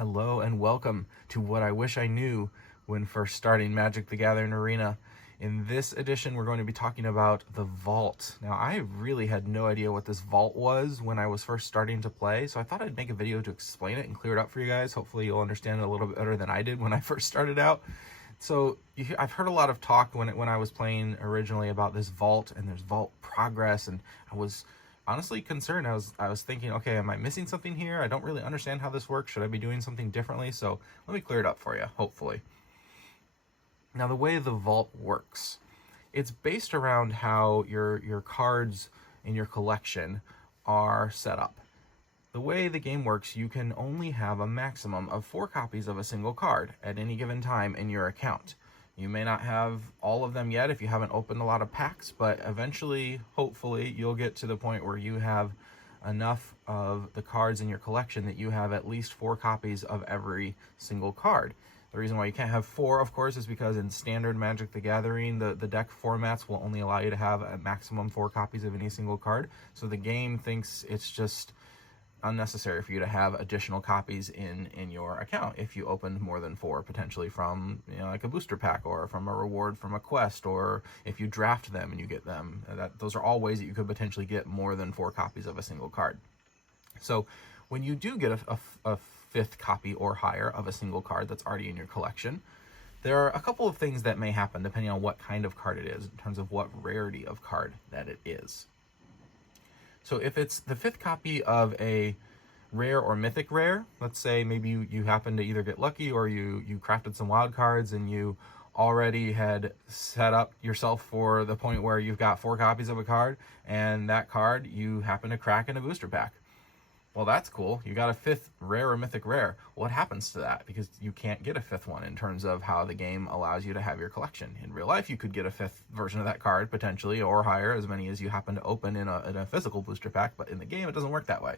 Hello and welcome to what I wish I knew when first starting Magic the Gathering Arena. In this edition, we're going to be talking about the Vault. Now, I really had no idea what this Vault was when I was first starting to play, so I thought I'd make a video to explain it and clear it up for you guys. Hopefully you'll understand it a little bit better than I did when I first started out. So I've heard a lot of talk when I was playing originally about this Vault, and there's Vault progress, and I was honestly concerned. I was thinking, okay, am I missing something here? I don't really understand how this works. Should I be doing something differently? So let me clear it up for you, hopefully. Now, the way the Vault works, it's based around how your cards in your collection are set up. The way the game works, you can only have a maximum of 4 copies of a single card at any given time in your account. You may not have all of them yet if you haven't opened a lot of packs, but eventually, hopefully, you'll get to the point where you have enough of the cards in your collection that you have at least 4 copies of every single card. The reason why you can't have 4, of course, is because in standard Magic the Gathering, the deck formats will only allow you to have a maximum 4 copies of any single card. So the game thinks it's just unnecessary for you to have additional copies in your account if you opened more than 4, potentially from, like a booster pack or from a reward from a quest, or if you draft them and you get them. Those are all ways that you could potentially get more than 4 copies of a single card. So when you do get a 5th copy or higher of a single card that's already in your collection, there are a couple of things that may happen depending on what kind of card it is, in terms of what rarity of card that it is. So if it's the 5th copy of a rare or mythic rare, let's say maybe you happen to either get lucky or you crafted some wild cards and you already had set up yourself for the point where you've got 4 copies of a card, and that card you happen to crack in a booster pack. Well, that's cool. You got a 5th rare or mythic rare. What happens to that? Because you can't get a 5th one in terms of how the game allows you to have your collection. In real life, you could get a 5th version of that card, potentially, or higher, as many as you happen to open in a physical booster pack, but in the game, it doesn't work that way.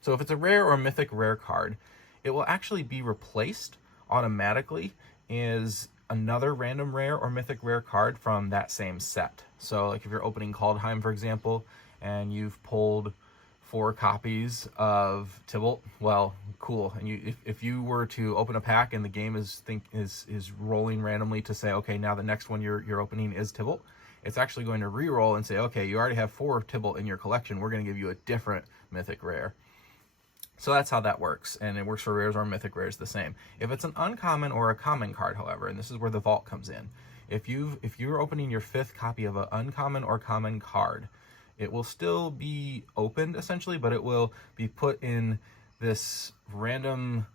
So if it's a rare or mythic rare card, it will actually be replaced automatically as another random rare or mythic rare card from that same set. So like if you're opening Kaldheim, for example, and you've pulled 4 copies of Tibalt, well, cool. And if you were to open a pack and the game is rolling randomly to say, okay, now the next one you're opening is Tibalt, it's actually going to re-roll and say, okay, you already have 4 Tibalt in your collection. We're going to give you a different mythic rare. So that's how that works, and it works for rares or mythic rares the same. If it's an uncommon or a common card, however, and this is where the Vault comes in, if you're opening your 5th copy of an uncommon or common card, it will still be opened, essentially, but it will be put in this random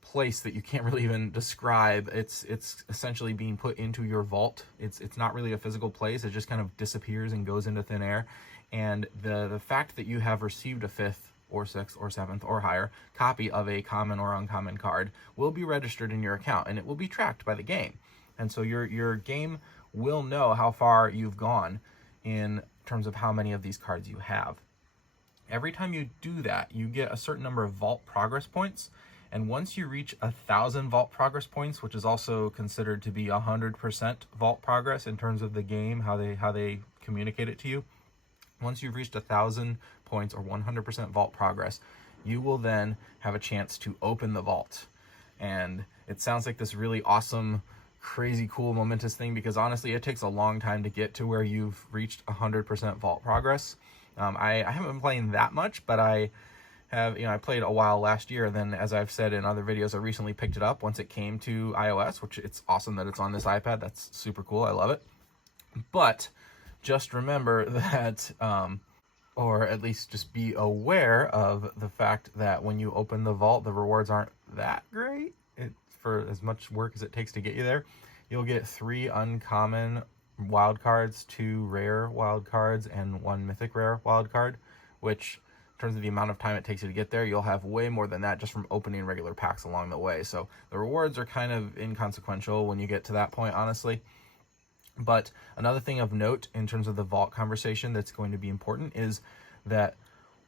place that you can't really even describe. It's essentially being put into your vault. It's not really a physical place. It just kind of disappears and goes into thin air. And the fact that you have received a 5th or 6th or 7th or higher copy of a common or uncommon card will be registered in your account, and it will be tracked by the game. And so your game will know how far you've gone in terms of how many of these cards you have. Every time you do that, you get a certain number of Vault progress points, and once you reach 1,000 Vault progress points, which is also considered to be 100% Vault progress in terms of the game, how they communicate it to you, once you've reached 1,000 points or 100% Vault progress, you will then have a chance to open the Vault. And it sounds like this really awesome, crazy cool, momentous thing, because honestly it takes a long time to get to where you've reached 100% Vault progress. I haven't been playing that much, but I have, I played a while last year. Then, as I've said in other videos, I recently picked it up once it came to iOS, which it's awesome that it's on this iPad. That's super cool. I love it. But just remember that, or at least just be aware of the fact that when you open the Vault, the rewards aren't that great. For as much work as it takes to get you there. You'll get 3 uncommon wild cards, 2 rare wild cards, and 1 mythic rare wild card, which in terms of the amount of time it takes you to get there, you'll have way more than that just from opening regular packs along the way. So the rewards are kind of inconsequential when you get to that point, honestly. But another thing of note in terms of the Vault conversation that's going to be important is that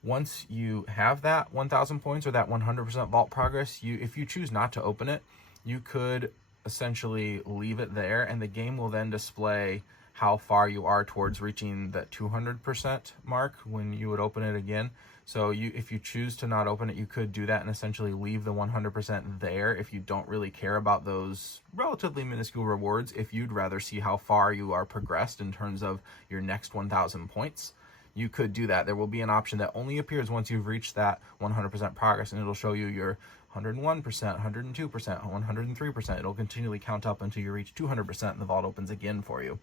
once you have that 1,000 points or that 100% Vault progress, if you choose not to open it, you could essentially leave it there, and the game will then display how far you are towards reaching that 200% mark when you would open it again. So if you choose to not open it, you could do that and essentially leave the 100% there if you don't really care about those relatively minuscule rewards. If you'd rather see how far you are progressed in terms of your next 1,000 points, you could do that. There will be an option that only appears once you've reached that 100% progress, and it'll show you your 101%, 102%, 103%. It'll continually count up until you reach 200% and the vault opens again for you.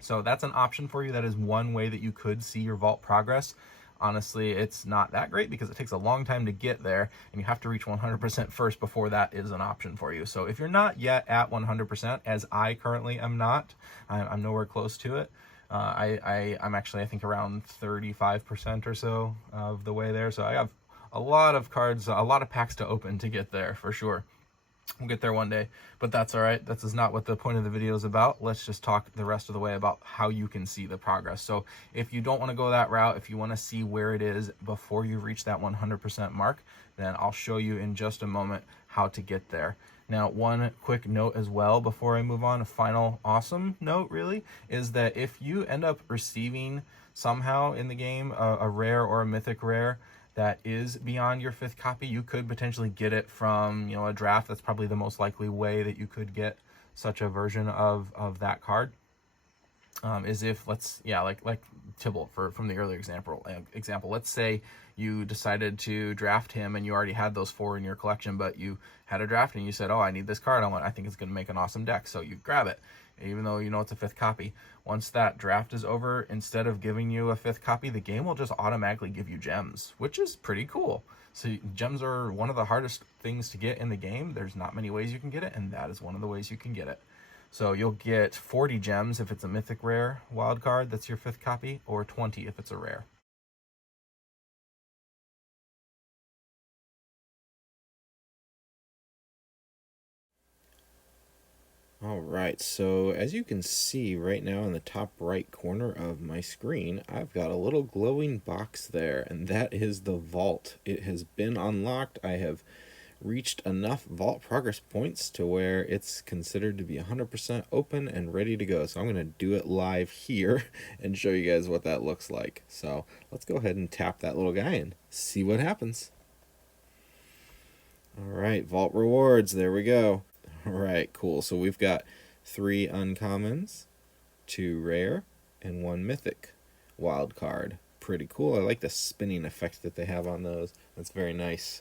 So that's an option for you. That is one way that you could see your vault progress. Honestly, it's not that great because it takes a long time to get there, and you have to reach 100% first before that is an option for you. So if you're not yet at 100%, as I currently am not, I'm nowhere close to it. I'm actually, I think, around 35% or so of the way there. So I have a lot of cards, a lot of packs to open to get there for sure. We'll get there one day, but that's all right. This is not what the point of the video is about. Let's just talk the rest of the way about how you can see the progress. So if you don't want to go that route, if you want to see where it is before you reach that 100% mark, then I'll show you in just a moment how to get there. Now, one quick note as well before I move on, a final awesome note really, is that if you end up receiving somehow in the game a rare or a mythic rare that is beyond your 5th copy, you could potentially get it from, a draft. That's probably the most likely way that you could get such a version of that card. Is if like Tybalt from the earlier example. Let's say you decided to draft him and you already had those 4 in your collection, but you had a draft and you said, oh, I need this card. I think it's going to make an awesome deck. So you grab it, even though it's a 5th copy. Once that draft is over, instead of giving you a 5th copy, the game will just automatically give you gems, which is pretty cool. So gems are one of the hardest things to get in the game. There's not many ways you can get it, and that is one of the ways you can get it. So you'll get 40 gems if it's a mythic rare wild card that's your 5th copy, or 20 if it's a rare. All right, so as you can see right now in the top right corner of my screen, I've got a little glowing box there, and that is the vault. It has been unlocked. I have reached enough vault progress points to where it's considered to be 100% open and ready to go. So I'm going to do it live here and show you guys what that looks like. So let's go ahead and tap that little guy and see what happens. All right, vault rewards, there we go. All right, cool. So we've got 3 uncommons, 2 rare, and 1 mythic wild card. Pretty cool. I like the spinning effect that they have on those. That's very nice.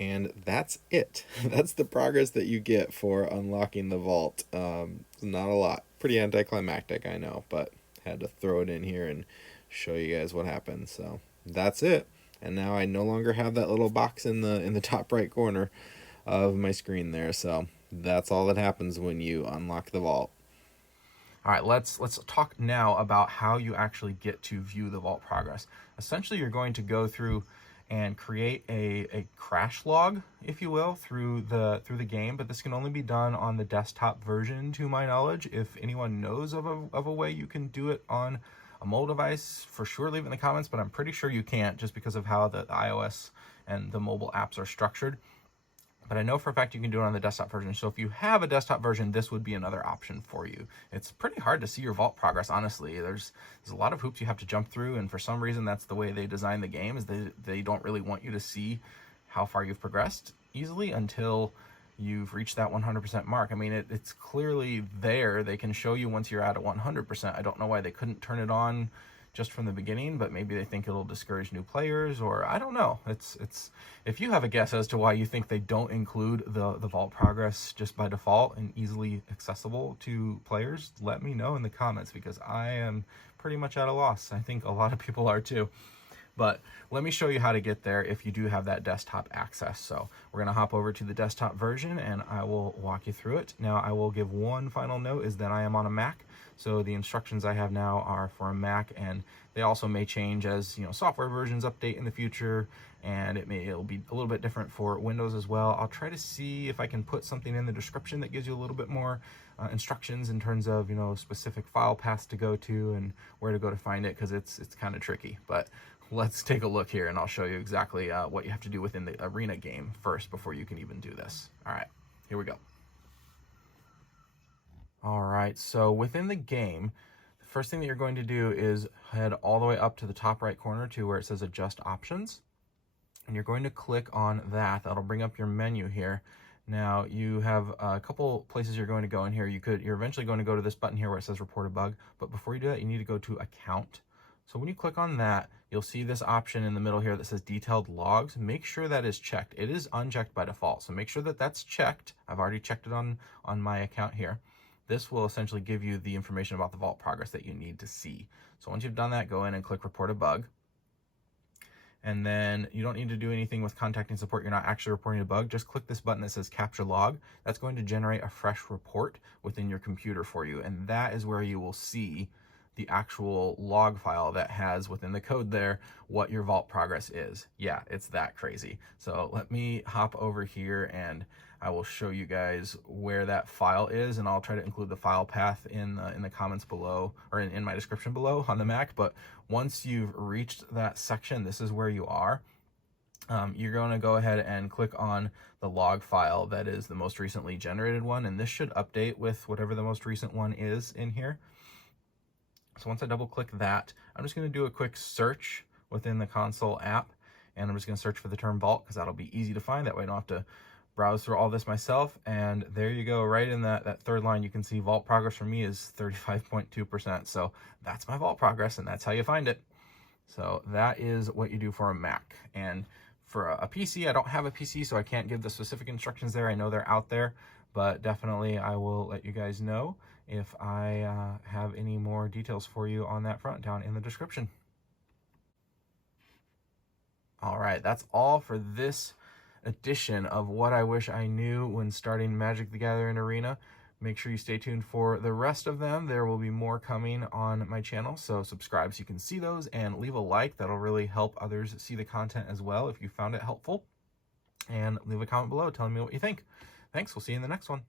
And that's it. That's the progress that you get for unlocking the vault. Not a lot. Pretty anticlimactic, I know, but had to throw it in here and show you guys what happened. So that's it. And now I no longer have that little box in the top right corner of my screen there. So that's all that happens when you unlock the vault. All right, let's talk now about how you actually get to view the vault progress. Essentially, you're going to go through and create a crash log, if you will, through the game, but this can only be done on the desktop version, to my knowledge. If anyone knows of a way you can do it on a mobile device, for sure leave it in the comments, but I'm pretty sure you can't, just because of how the iOS and the mobile apps are structured. But I know for a fact you can do it on the desktop version. So if you have a desktop version, this would be another option for you. It's pretty hard to see your vault progress, honestly. There's a lot of hoops you have to jump through, and for some reason that's the way they design the game, is they don't really want you to see how far you've progressed easily until you've reached that 100% mark. I mean, it's clearly there. They can show you once you're at a 100%. I don't know why they couldn't turn it on just from the beginning, but maybe they think it'll discourage new players, or I don't know. It's if you have a guess as to why you think they don't include the vault progress just by default and easily accessible to players, let me know in the comments, because I am pretty much at a loss. I think a lot of people are too. But let me show you how to get there if you do have that desktop access. So we're going to hop over to the desktop version and I will walk you through it. Now, I will give one final note, is that I am on a Mac. So the instructions I have now are for a Mac, and they also may change as software versions update in the future, and it'll be a little bit different for Windows as well. I'll try to see if I can put something in the description that gives you a little bit more instructions in terms of specific file paths to go to and where to go to find it, because it's kind of tricky. But let's take a look here and I'll show you exactly what you have to do within the arena game first before you can even do this. All right, here we go. All right, so within the game, the first thing that you're going to do is head all the way up to the top right corner to where it says Adjust Options. And you're going to click on that. That'll bring up your menu here. Now you have a couple places you're going to go in here. You're eventually going to go to this button here where it says Report a Bug. But before you do that, you need to go to Account. So when you click on that, you'll see this option in the middle here that says Detailed Logs. Make sure that is checked. It is unchecked by default, so make sure that that's checked. I've already checked it on my account here. This will essentially give you the information about the vault progress that you need to see. So once you've done that, go in and click Report a Bug. And then you don't need to do anything with contacting support. You're not actually reporting a bug. Just click this button that says Capture Log. That's going to generate a fresh report within your computer for you. And that is where you will see the actual log file that has within the code there what your vault progress is. Yeah, it's that crazy. So let me hop over here and I will show you guys where that file is, and I'll try to include the file path in the comments below, or in my description below on the Mac. But once you've reached that section, this is where you are. You're going to go ahead and click on the log file that is the most recently generated one, and this should update with whatever the most recent one is in here. So once I double click that, I'm just going to do a quick search within the console app, and I'm just going to search for the term vault because that'll be easy to find. That way I don't have to browse through all this myself. And there you go, right in that third line, you can see vault progress for me is 35.2%. So that's my vault progress, and that's how you find it. So that is what you do for a Mac. And for a PC, I don't have a PC, so I can't give the specific instructions there. I know they're out there, but definitely I will let you guys know if I have any more details for you on that front down in the description. All right, that's all for this edition of What I Wish I Knew When Starting Magic the Gathering Arena. Make sure you stay tuned for the rest of them. There will be more coming on my channel, so subscribe so you can see those, and leave a like. That'll really help others see the content as well if you found it helpful. And leave a comment below telling me what you think. Thanks, we'll see you in the next one.